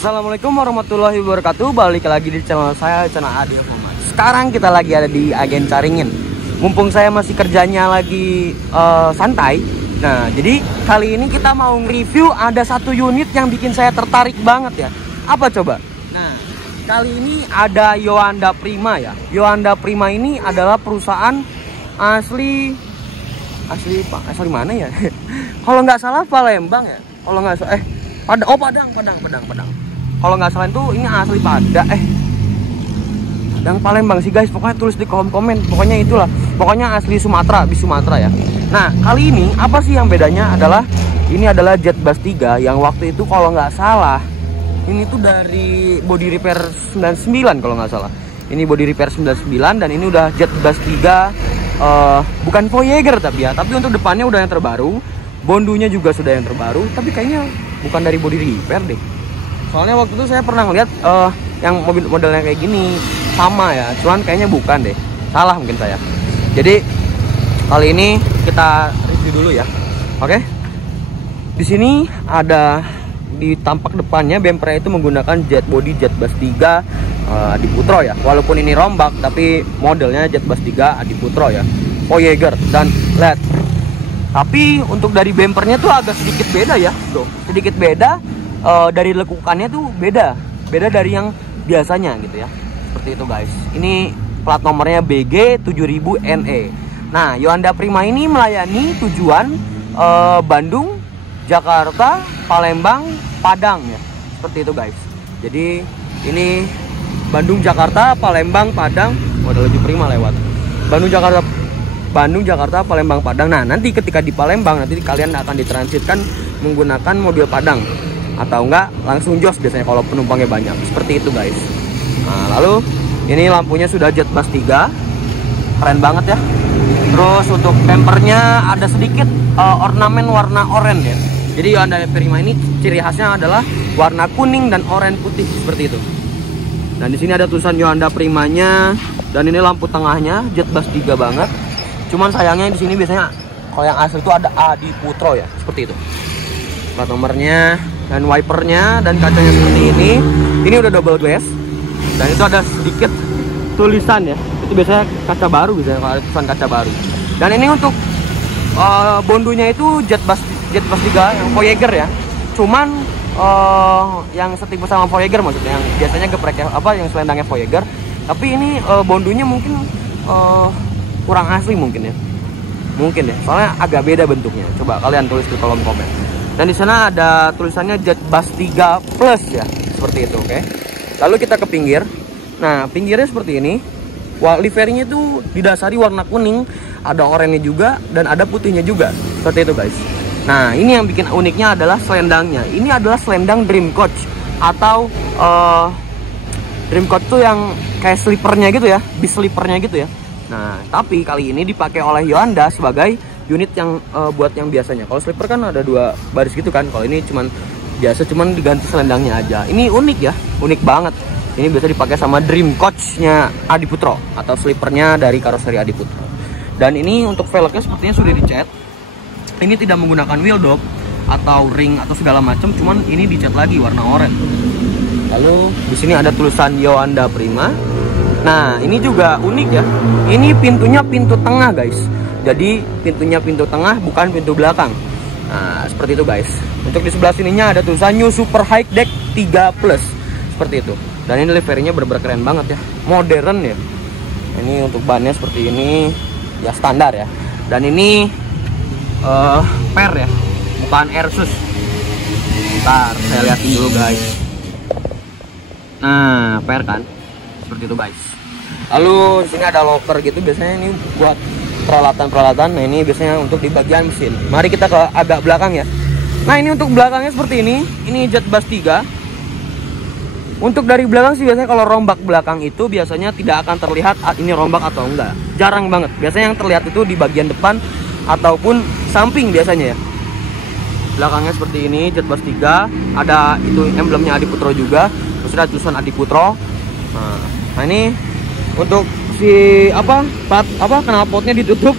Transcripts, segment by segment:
Assalamualaikum warahmatullahi wabarakatuh. Balik lagi di channel saya, channel Adi Muhammad. Sekarang kita lagi ada di Agen Caringin. Mumpung saya masih kerjanya lagi santai. Nah, jadi kali ini kita mau nge-review ada satu unit yang bikin saya tertarik banget ya. Apa coba? Nah, kali ini ada Yoanda Prima ya. Yoanda Prima ini adalah perusahaan asli mana ya? Kalau nggak salah Palembang ya. Kalau nggak salah Padang. Kalau nggak salah itu ini asli Padang Palembang sih guys. Pokoknya tulis di kolom komen. Pokoknya itulah. Pokoknya asli Sumatera, bis Sumatera ya. Nah, kali ini apa sih yang bedanya adalah ini adalah Jet Bus 3 yang waktu itu kalau nggak salah ini tuh dari body repair 99 kalau nggak salah. Ini body repair 99 dan ini udah Jet Bus 3 bukan Voyager tapi untuk depannya udah yang terbaru. Bondunya juga sudah yang terbaru, tapi kayaknya bukan dari body repair deh. Soalnya waktu itu saya pernah ngeliat yang mobil modelnya kayak gini sama ya, cuman kayaknya bukan deh. Salah mungkin saya. Jadi kali ini kita review dulu ya. Oke. Di sini ada di tampak depannya bempernya itu menggunakan jet body Jet Bus 3 Adiputro ya. Walaupun ini rombak tapi modelnya Jet Bus 3 Adiputro ya. Voyager dan LED. Tapi untuk dari bempernya tuh agak sedikit beda ya, bro. Sedikit beda dari lekukannya tuh beda dari yang biasanya gitu ya. Seperti itu guys. Ini plat nomornya BG7000NE. Nah, Yoanda Prima ini melayani tujuan Bandung, Jakarta, Palembang, Padang ya. Seperti itu guys. Jadi ini Bandung, Jakarta, Palembang, Padang. Oh, ada laju Prima lewat. Bandung, Jakarta, Palembang, Padang. Nah, nanti ketika di Palembang nanti kalian akan ditransitkan menggunakan mobil Padang atau enggak langsung jos biasanya kalau penumpangnya banyak. Seperti itu guys. Nah, lalu ini lampunya sudah Jet Bus 3. Keren banget ya. Terus untuk bempernya ada sedikit ornamen warna oranye ya. Jadi Yoanda Prima ini ciri khasnya adalah warna kuning dan oranye putih seperti itu. Dan di sini ada tulisan Yoanda Primanya dan ini lampu tengahnya Jet Bus 3 banget. Cuman sayangnya di sini biasanya kalau yang asli itu ada Adiputro ya, seperti itu. Plat nomornya dan wipernya dan kacanya seperti ini. Ini udah double glass dan itu ada sedikit tulisan ya. Itu biasanya kaca baru biasanya kalau ada tulisan kaca baru. Dan ini untuk bondunya itu Jet Bus 3 yang Voyager ya. Cuman yang setipe sama Voyager maksudnya yang biasanya gepreknya yang selendangnya Voyager. Tapi ini bondunya mungkin kurang asli mungkin ya, soalnya agak beda bentuknya. Coba kalian tulis di kolom komen. Dan di sana ada tulisannya Jet Bus 3 Plus ya, seperti itu. Oke. Lalu kita ke pinggir. Nah, pinggirnya seperti ini. Liverinya itu didasari warna kuning, ada oranye juga dan ada putihnya juga, seperti itu guys. Nah, ini yang bikin uniknya adalah selendangnya. Ini adalah selendang Dream Coach atau Dream Coach tuh yang kayak slipernya gitu ya, bis slipernya gitu ya. Nah, tapi kali ini dipakai oleh Yoanda sebagai unit yang buat yang biasanya. Kalau slipper kan ada 2 baris gitu kan. Kalau ini cuman diganti selendangnya aja. Ini unik ya, unik banget. Ini biasa dipakai sama Dream Coach-nya Adiputro atau slippernya dari karoseri Adiputro. Dan ini untuk velgnya sepertinya sudah dicat. Ini tidak menggunakan wheel dop atau ring atau segala macam, cuman ini dicat lagi warna oranye. Lalu di sini ada tulisan Yoanda Prima. Nah, ini juga unik ya. Ini pintunya pintu tengah guys. Jadi pintunya pintu tengah bukan pintu belakang. Nah, seperti itu guys. Untuk di sebelah sininya ada tulisan New Super High Deck 3 Plus. Seperti itu. Dan ini liverinya bener-bener keren banget ya. Modern ya. Ini untuk bannya seperti ini. Ya standar ya. Dan ini per ya. Bukan Airsus. Bentar, saya lihatin dulu guys. Nah, per kan. Seperti itu guys. Lalu di sini ada locker gitu, biasanya ini buat peralatan. Nah, ini biasanya untuk di bagian mesin. Mari kita ke agak belakang ya. Nah, ini untuk belakangnya seperti ini. Ini Jet Bus 3. Untuk dari belakang sih biasanya kalau rombak belakang itu biasanya tidak akan terlihat ini rombak atau enggak. Jarang banget. Biasanya yang terlihat itu di bagian depan ataupun samping biasanya ya. Belakangnya seperti ini Jet Bus 3. Ada itu emblemnya Adiputro juga. Terus ada tulisan Adiputro. Nah, ini untuk si knalpotnya ditutup.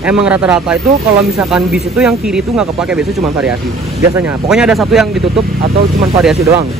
Emang rata-rata itu kalau misalkan bis itu yang kiri itu nggak kepake, biasanya cuma variasi biasanya. Pokoknya ada satu yang ditutup atau cuma variasi doang.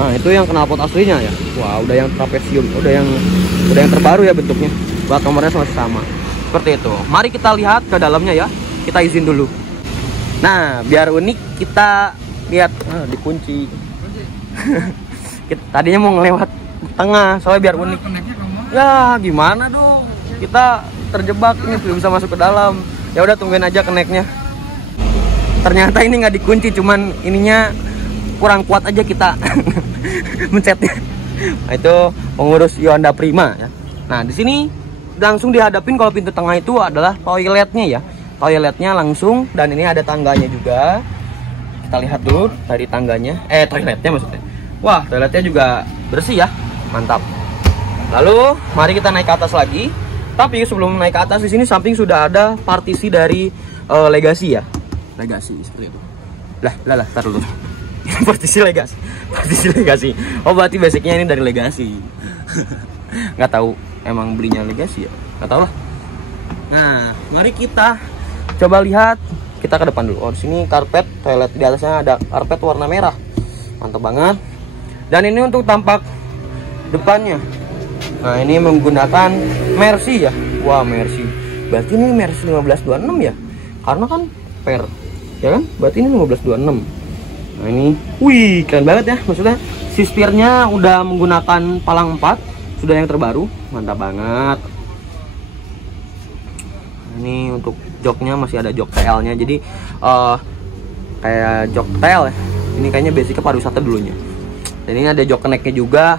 Nah, itu yang knalpot aslinya ya. Wah, udah yang trapesium, udah yang terbaru ya bentuknya. Plat nomornya masih sama. Seperti itu. Mari kita lihat ke dalamnya ya. Kita izin dulu. Nah, biar unik kita lihat. Dikunci. Tadinya mau ngelewat tengah, soalnya biar unik. Ya, gimana dong? Kita terjebak ini, belum bisa masuk ke dalam. Ya udah, tungguin aja keneknya. Ternyata ini nggak dikunci, cuman ininya kurang kuat aja kita mencetnya. Nah, itu pengurus Hyundai Prima ya. Nah, di sini langsung dihadapin kalau pintu tengah itu adalah toiletnya ya. Toiletnya langsung, dan ini ada tangganya juga. Kita lihat dulu dari tangganya, toiletnya maksudnya. Wah, toiletnya juga bersih ya, mantap. Lalu mari kita naik ke atas lagi. Tapi sebelum naik ke atas, di sini samping sudah ada partisi dari Legacy ya. Legacy seperti itu. Lah, tar dulu. Partisi Legacy. Oh, berarti basicnya ini dari Legacy. Nggak tahu emang belinya Legacy ya, nggak tahu lah. Nah, mari kita coba lihat. Kita ke depan dulu. Oh, di sini karpet toilet, di atasnya ada karpet warna merah, mantap banget. Dan ini untuk tampak depannya. Nah, ini menggunakan Mercy ya. Wah, Mercy. Berarti ini Mercy 1526 ya, karena kan per ya kan, berarti ini 1526. Nah, ini wih, keren banget ya. Maksudnya si setirnya udah menggunakan palang 4, sudah yang terbaru, mantap banget. Ini untuk joknya masih ada jok TL nya, jadi kayak jok TL ya. Ini kayaknya basicnya pariwisata dulunya. Dan ini ada jok keneknya juga.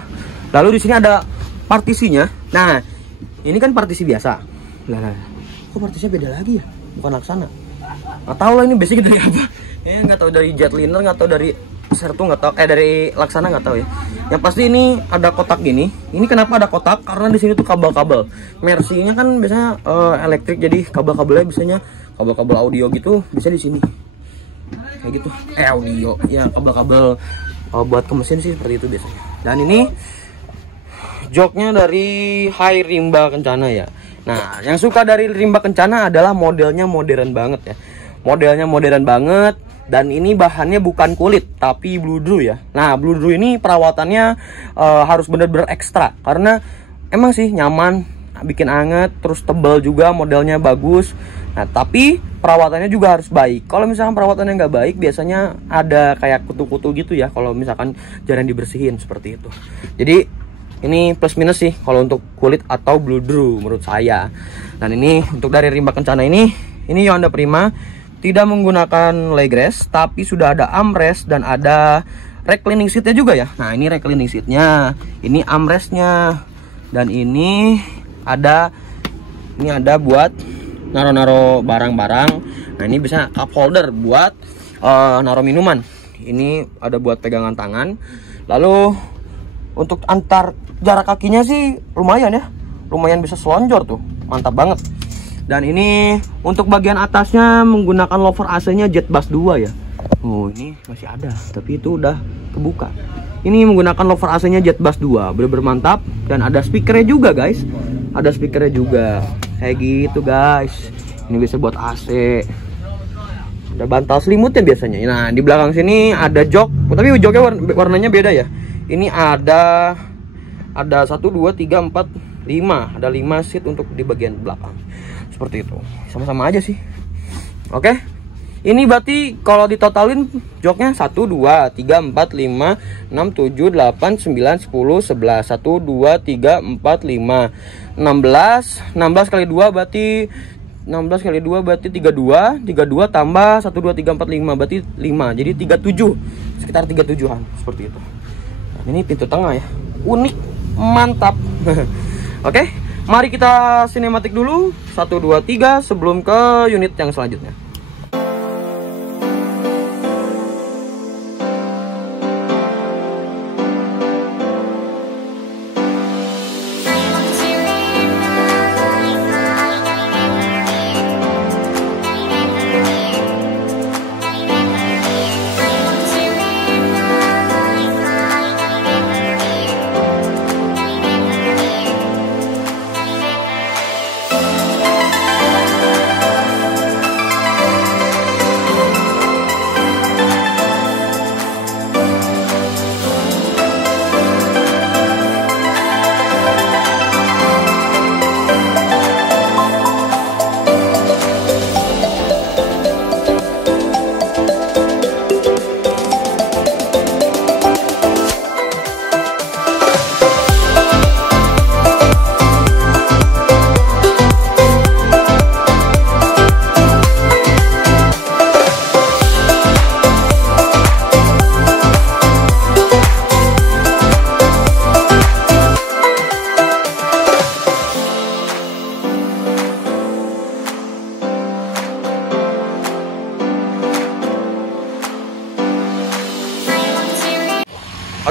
Lalu di sini ada partisinya. Nah, ini kan partisi biasa. Lah, kok partisinya beda lagi ya, bukan Laksana? Nggak tahu lah ini basicnya dari apa. Nggak tahu dari Jetliner, nggak tahu dari Sertu, nggak tahu dari Laksana, nggak tahu ya. Yang pasti ini ada kotak gini. Ini kenapa ada kotak? Karena di sini tuh kabel-kabel. Mercy-nya kan biasanya elektrik, jadi kabel-kabelnya biasanya kabel-kabel audio gitu bisa di sini. Kayak gitu. Audio. Ya, kabel-kabel buat ke mesin sih seperti itu biasanya. Dan ini joknya dari Hai Rimba Kencana ya. Nah, yang suka dari Rimba Kencana adalah modelnya modern banget ya. Modelnya modern banget. Dan ini bahannya bukan kulit tapi bludru ya. Nah, bludru ini perawatannya harus benar-benar ekstra, karena emang sih nyaman, bikin anget, terus tebal juga, modelnya bagus. Nah, tapi perawatannya juga harus baik. Kalau misalkan perawatannya nggak baik, biasanya ada kayak kutu-kutu gitu ya, kalau misalkan jarang dibersihin seperti itu. Jadi ini plus minus sih kalau untuk kulit atau bludru menurut saya. Dan ini untuk dari Rimba Kencana ini Hyundai Prima tidak menggunakan leg rest, tapi sudah ada armrest dan ada reclining seatnya juga ya. Nah, ini reclining seatnya, ini armrestnya, dan ini ada buat naro-naro barang-barang. Nah, ini bisa cup holder buat naro minuman. Ini ada buat pegangan tangan. Lalu untuk antar jarak kakinya sih lumayan ya, lumayan bisa selonjor tuh, mantap banget. Dan ini untuk bagian atasnya menggunakan louvre AC-nya Jetbus 2 ya. Oh, ini masih ada, tapi itu udah kebuka. Ini menggunakan louvre AC-nya Jetbus 2, bener-bener mantap. Dan ada speakernya juga guys, ada speakernya juga kayak gitu guys. Ini bisa buat AC. Ada bantal selimutnya biasanya. Nah, di belakang sini ada jok, tapi joknya warnanya beda ya. Ini ada 1, 2, 3, 4, 5. Ada 5 seat untuk di bagian belakang. Seperti itu. Sama-sama aja sih. Oke. Ini berarti kalau ditotalin joknya 1, 2, 3, 4, 5, 6, 7, 8, 9, 10, 11. 1, 2, 3, 4, 5, 16. 16 kali 2 berarti 16 kali 2 berarti 32. 32 tambah 1, 2, 3, 4, 5 berarti 5. Jadi 37. Sekitar 37-an seperti itu. Nah, ini pintu tengah ya. Unik, mantap. Oke, mari kita sinematik dulu 1, 2, 3 sebelum ke unit yang selanjutnya.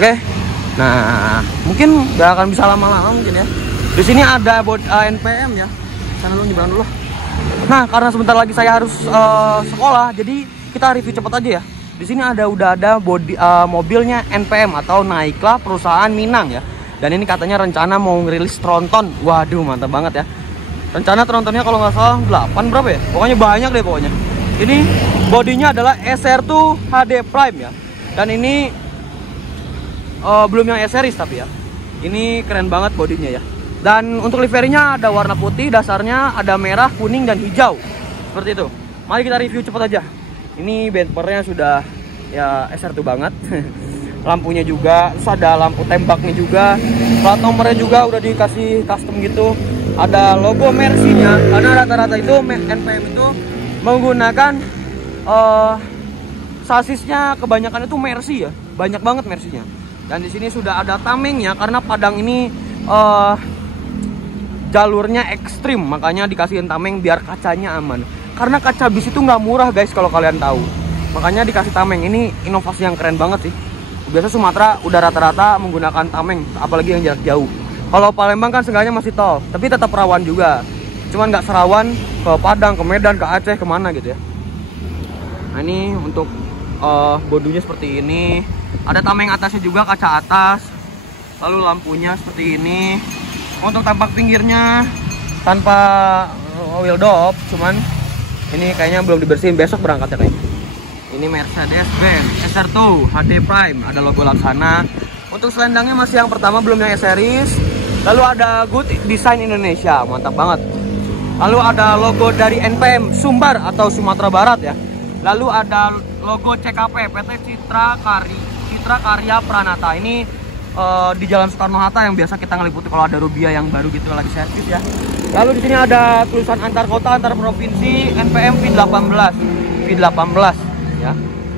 Oke. Nah, mungkin nggak akan bisa lama-lama mungkin ya. Di sini ada NPM ya. Sana dulu, nyebrang dulu. Nah, karena sebentar lagi saya harus sekolah, jadi kita review cepat aja ya. Di sini udah ada mobilnya NPM atau Naikla perusahaan Minang ya. Dan ini katanya rencana mau ngerilis tronton. Waduh, mantap banget ya. Rencana trontonnya kalau nggak salah 8 berapa ya? Pokoknya banyak deh pokoknya. Ini bodinya adalah SR2 HD Prime ya. Dan ini belum yang S-series tapi ya. Ini keren banget bodinya ya. Dan untuk liverinya ada warna putih, dasarnya ada merah, kuning, dan hijau. Seperti itu. Mari kita review cepat aja. Ini bumpernya sudah ya SR2 banget. Lampunya juga, terus ada lampu tembaknya juga. Plat nomornya juga udah dikasih custom gitu. Ada logo Mercy-nya, karena rata-rata itu NPM itu menggunakan sasisnya kebanyakan itu Mercy ya. Banyak banget Mercy-nya. Dan di sini sudah ada tamengnya karena Padang ini jalurnya ekstrim, makanya dikasihin tameng biar kacanya aman. Karena kaca bis itu nggak murah guys kalau kalian tahu. Makanya dikasih tameng. Ini inovasi yang keren banget sih. Biasa Sumatera udah rata-rata menggunakan tameng, apalagi yang jarak jauh. Kalau Palembang kan seenggaknya masih tol, tapi tetap rawan juga. Cuman nggak serawan ke Padang, ke Medan, ke Aceh, kemana gitu ya. Nah ini untuk bodinya seperti ini. Ada tameng atasnya juga, kaca atas. Lalu lampunya seperti ini. Untuk tampak pinggirnya tanpa wheel dop, cuman ini kayaknya belum dibersihin, besok berangkatnya kayaknya. Ini Mercedes-Benz SR2 HD Prime, ada logo Laksana. Untuk selendangnya masih yang pertama, belum yang S-series. Lalu ada Good Design Indonesia, mantap banget. Lalu ada logo dari NPM Sumbar atau Sumatera Barat ya. Lalu ada logo CKP PT Citra Karya Pranata. Ini di Jalan Soekarno-Hatta yang biasa kita ngeliputi kalau ada Rubia yang baru gitu lagi servis ya. Lalu di sini ada tulisan antar kota, antar provinsi, NPM V18 ya.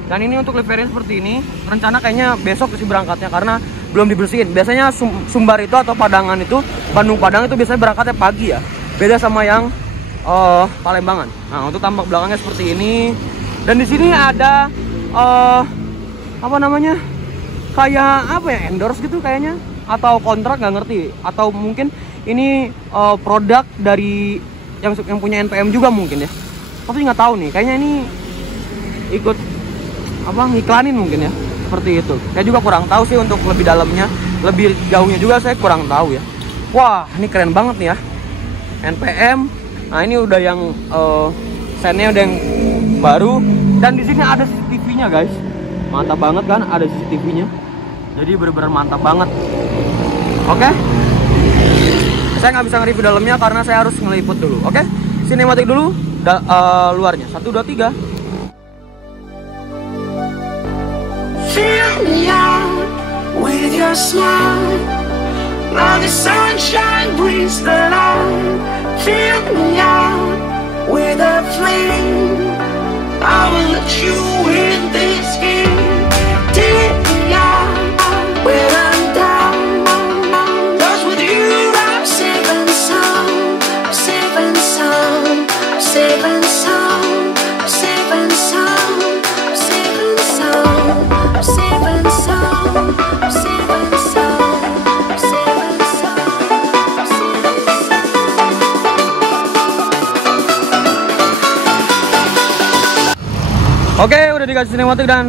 Dan ini untuk livery seperti ini. Rencana kayaknya besok sih berangkatnya karena belum dibersihin. Biasanya Sumbar itu atau Padangan itu, Bandung Padang itu biasanya berangkatnya pagi ya. Beda sama yang Palembangan. Nah, untuk tampak belakangnya seperti ini. Dan di sini ada apa namanya? Kayak apa ya, endorse gitu kayaknya, atau kontrak, nggak ngerti, atau mungkin ini produk dari yang punya NPM juga mungkin ya, tapi nggak tahu nih, kayaknya ini ikut apa ngiklanin mungkin ya, seperti itu. Saya juga kurang tahu sih untuk lebih dalamnya, lebih jauhnya juga saya kurang tahu ya. Wah, ini keren banget nih ya, NPM. Nah ini udah yang sennya udah yang baru, dan di sini ada CCTV-nya guys. Mantap banget kan, ada CCTV-nya. Jadi bener-bener mantap banget. Oke. Saya nggak bisa nge-review dalamnya karena saya harus ngeliput dulu. Oke. Sinematik dulu luarnya. 1, 2, 3. Fill me out with your smile. Now the sunshine brings the light. Fill me out with a flame. I will let you in this game. Take me out when I'm down. 'Cause with you I'm safe and sound. Safe and sound. Safe and sound. Safe and sound. Safe and sound. Safe and sound. Safe and sound. Safe and sound. Oke, udah dikasih sinematik dan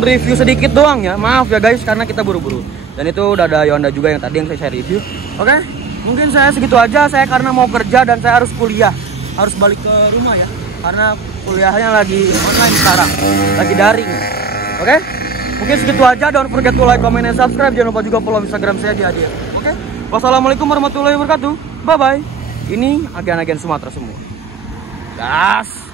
review sedikit doang ya. Maaf ya guys karena kita buru-buru. Dan itu udah ada Yonda juga yang tadi yang saya review. Oke, mungkin saya segitu aja. Saya karena mau kerja dan saya harus kuliah, harus balik ke rumah ya. Karena kuliahnya lagi online sekarang, lagi daring. Oke, mungkin segitu aja. Don't forget to like, comment, and subscribe. Jangan lupa juga follow Instagram saya di Adil. Oke, wassalamualaikum warahmatullahi wabarakatuh. Bye bye. Ini agen-agen Sumatera semua. Gas.